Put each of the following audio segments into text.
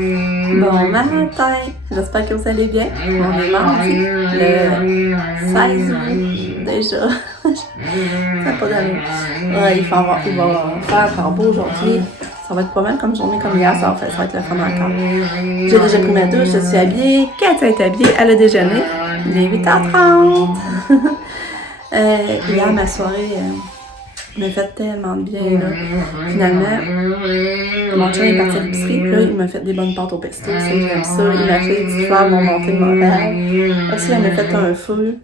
Bon matin, j'espère que vous allez bien. On est mardi, le 16 août, déjà. Ça n'a pas d'allure. Ouais, il va faire encore beau aujourd'hui. Ça va être pas mal comme journée comme hier, ça va être le fun encore. J'ai déjà pris ma douche, je suis habillée. Katia est habillée, elle a déjeuné. Il est 8h30. Hier, ma soirée m'a fait tellement de bien, là. Finalement, mon chien est parti à l'épicerie, puis là, il m'a fait des bonnes pâtes au pesto, ça, j'aime ça. Il m'a fait des petites fleurs, mon montée de morale. Aussi, elle m'a fait un feu.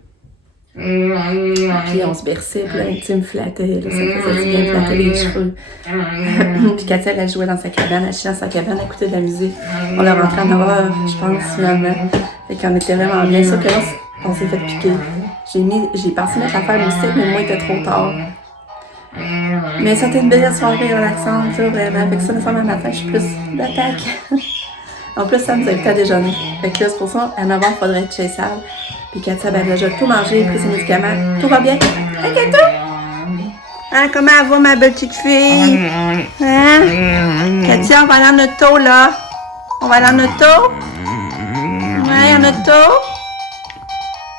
Puis on se berçait, puis là, il me flattait, là, ça me faisait du bien, il me flattait les cheveux. Puis Katia, elle jouait dans sa cabane, elle chie dans sa cabane, elle écoutait de la musique. On l'a rentré à 9h, je pense, finalement. Fait qu'on était vraiment bien. Sauf que là, on s'est fait piquer. J'ai pensé mettre l'affaire moustique, mais moi, il était trop tard. Mais c'était une belle soirée relaxante, là, vraiment. Avec ça, le soir matin, je suis plus d'attaque. En plus, ça nous invite à déjeuner. Fait que là, c'est pour ça, à 9h, il faudrait être chez Sal. Puis Katia, ben, elle a déjà tout mangé, pris ses médicaments. Tout va bien? Hein, Katia? Hein, comment elle va, ma petite fille? Hein? Katia, on va aller en auto, là. On va aller en auto? Ouais, en auto?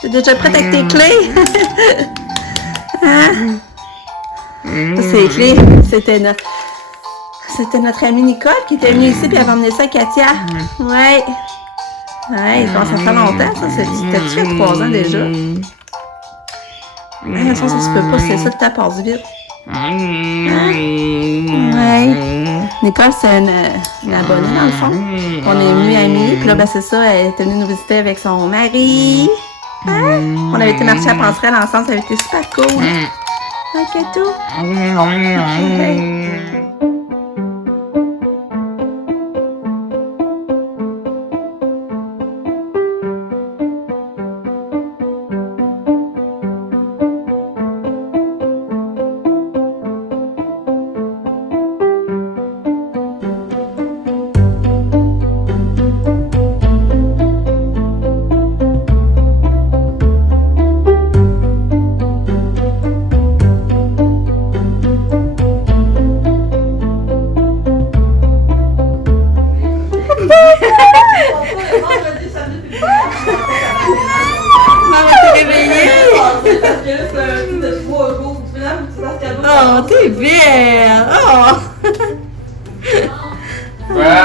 T'es déjà prête avec tes clés? Hein? Ça, c'est les clés. C'était notre amie Nicole qui était venue ici puis elle avait emmené ça à Katia. Ouais. Ouais, bon, ça fait longtemps, ça. C'était-tu fait 3 ans déjà? Ah, ça se peut pas, c'est ça, le temps passe vite. Hein? Ouais. Nicole, c'est une abonnée, dans le fond. On est venus amis, puis là, ben, c'est ça, elle était venue nous visiter avec son mari. Hein? On avait été marcher à Passerelle ensemble, ça avait été super cool. Ok, tout. Oh, t'es belle! Oh! Quoi?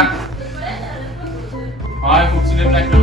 Ouais, faut que tu lèves la cloche.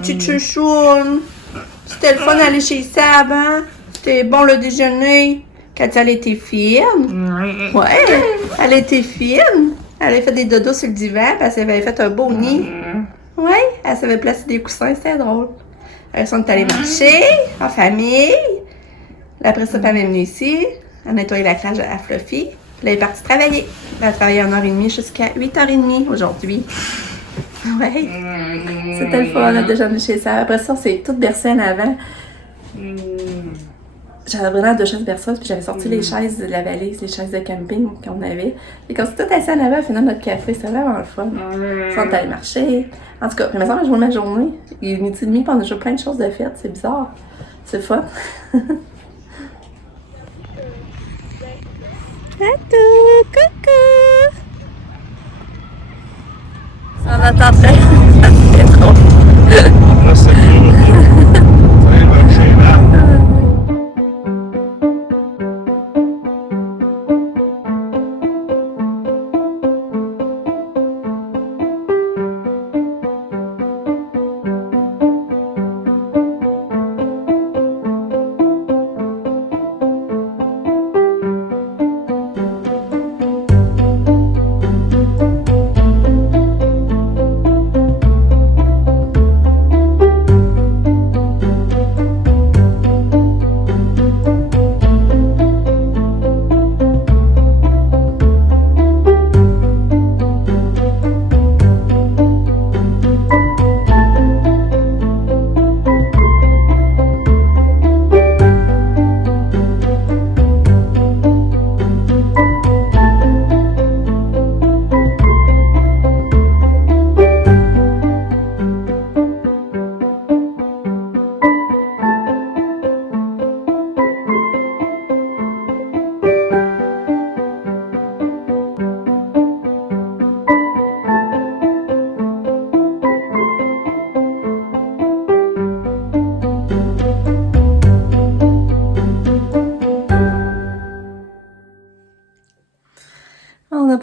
Petite chouchoune. C'était le fun d'aller chez Sab, hein? C'était bon le déjeuner. Katia, elle était fine. Ouais, elle était fine. Elle avait fait des dodos sur le divan, puis elle s'avait fait un beau nid. Ouais, elle s'avait placé des coussins, c'était drôle. Elles sont allées marcher, en famille. Après ça, elle est venue ici. Elle a nettoyé la crèche à Fluffy. Puis elle est partie travailler. Elle a travaillé 1h30 jusqu'à 8h30 aujourd'hui. Ouais, c'était le fun de déjeuner chez ça. Après ça, c'est toute bercée en avant. J'avais vraiment 2 chaises berceuses, puis j'avais sorti les chaises de la valise, les chaises de camping qu'on avait. Et quand c'était tout assis en avant, finalement, notre café, c'était vraiment le fun. Ils sont allés marcher. En tout cas, il me semble que je vois ma journée. Il est 12h30, puis on a déjà plein de choses de fête. C'est bizarre. C'est fun. Tatou, coucou! On attend très. C'est trop. Là, c'est cool. Ça va être chez là.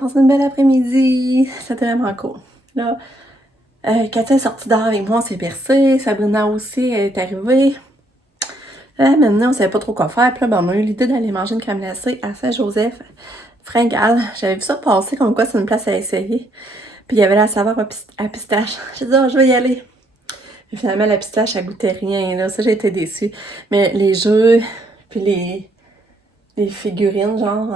passé une belle après-midi. C'était vraiment cool. Là, Katia est sortie dehors avec moi, on s'est bercé. Sabrina aussi est arrivée. Là, maintenant, on savait pas trop quoi faire. Puis là, ben, on a eu l'idée d'aller manger une crème glacée à Saint-Joseph, Fringale. J'avais vu ça passer comme quoi c'est une place à essayer. Puis il y avait la saveur à pistache. J'ai dit, oh, je vais y aller. Et finalement, la pistache, elle goûtait rien. Là. Ça, j'ai été déçue. Mais les jeux, puis les figurines, genre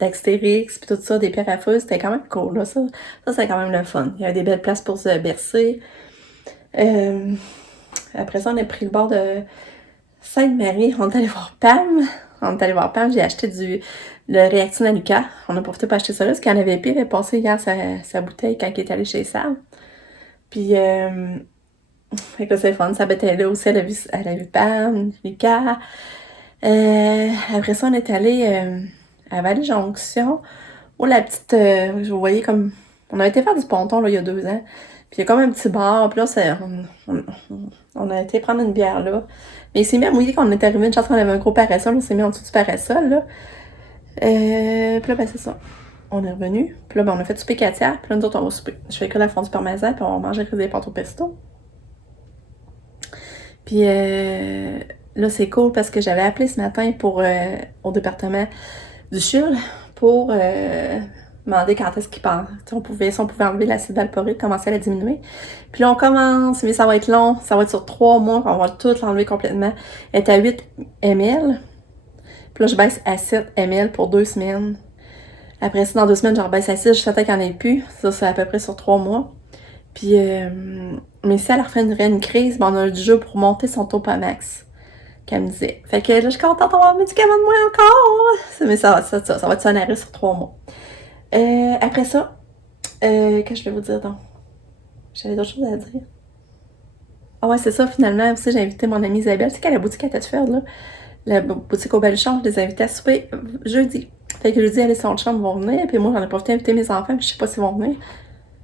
d'Astérix, puis tout ça, des pierres à feu, c'était quand même cool. Là. Ça c'est quand même le fun. Il y avait des belles places pour se bercer. Après ça, on a pris le bord de Sainte-Marie. On est allé voir Pam. J'ai acheté le Réactine à Lucas. On a profité pour acheter ça là, parce qu'il y en avait plus. Il avait passé hier sa bouteille quand il est allé chez Sam. Puis, fait que là, c'est fun. Sa était là aussi. Elle a vu Pam, Lucas. Après ça, on est allé à Vallée-Jonction, où la petite... vous voyez comme... On a été faire du ponton, là, il y a 2 ans. Puis il y a comme un petit bar. Puis là, on a été prendre une bière, là. Mais il s'est mis à mouiller quand on est arrivé. Une chance qu'on avait un gros parasol. On s'est mis en dessous du parasol, là. Puis là, ben, c'est ça. On est revenu. Puis là, ben, on a fait souper Katia. Puis là, nous autres, on va souper. Je fais que la fondue parmesan. Puis on va manger des pâtes au pesto. Puis là, c'est cool parce que j'avais appelé ce matin au département du CHUL pour demander quand est-ce qu'il part. Si on pouvait enlever l'acide valproïque, commencer à la diminuer. Puis là, on commence, mais ça va être long. Ça va être sur 3 mois, on va tout l'enlever complètement. Elle est à 8 ml. Puis là, je baisse à 7 ml pour 2 semaines. Après ça, dans 2 semaines, je rebaisse à 6 jusqu'à temps qu'il n'y en ait plus. Ça, c'est à peu près sur 3 mois. Puis, mais si elle refait une crise, ben on a du jeu pour monter son taux max, qu'elle me disait. Fait que là, je suis contente d'avoir un médicament de moins encore. Mais ça va être un arrêt sur 3 mois. Après ça, qu'est-ce que je vais vous dire donc? J'avais d'autres choses à dire. Ah ouais, c'est ça, finalement. Aussi, j'ai invité mon amie Isabelle. C'est qu'à la boutique à Têteford, là. La boutique au Bellechamp, je les ai invités à souper jeudi. Fait que jeudi, elle et son chum vont venir. Puis moi, j'en ai profité d'inviter mes enfants, mais je sais pas s'ils vont venir.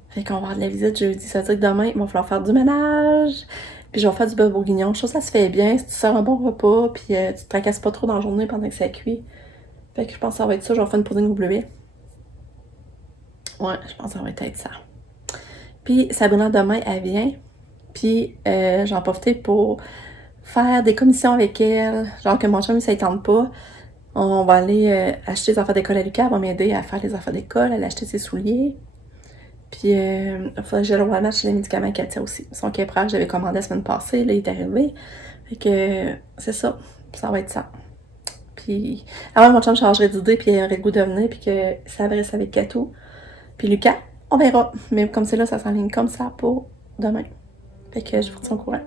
Fait qu'on va avoir de la visite jeudi. Ça veut dire que demain, il va falloir faire du ménage. Puis je vais faire du bœuf bourguignon. Je trouve que ça se fait bien. Si tu sers un bon repas, puis tu te tracasses pas trop dans la journée pendant que ça cuit. Fait que je pense que ça va être ça. Je vais faire une pudding au bleuet. Ouais, je pense que ça va être ça. Puis Sabrina, demain, elle vient. Puis j'en profite pour faire des commissions avec elle. Genre que mon chum, ça ne tente pas. On va aller acheter les affaires d'école à Lucas. Elle va m'aider à faire les affaires d'école, à acheter ses souliers. Puis, il faudrait que j'aille au Walmart chez les médicaments Katia aussi. Son Képrage, j'avais commandé la semaine passée, là, il est arrivé. Fait que, c'est ça. Ça va être ça. Puis, avant, mon chum changerait d'idée, puis il aurait le goût de venir, puis que ça adresse avec Katou. Puis Lucas, on verra. Mais comme c'est là, ça s'enligne comme ça pour demain. Fait que je vous tiens au courant.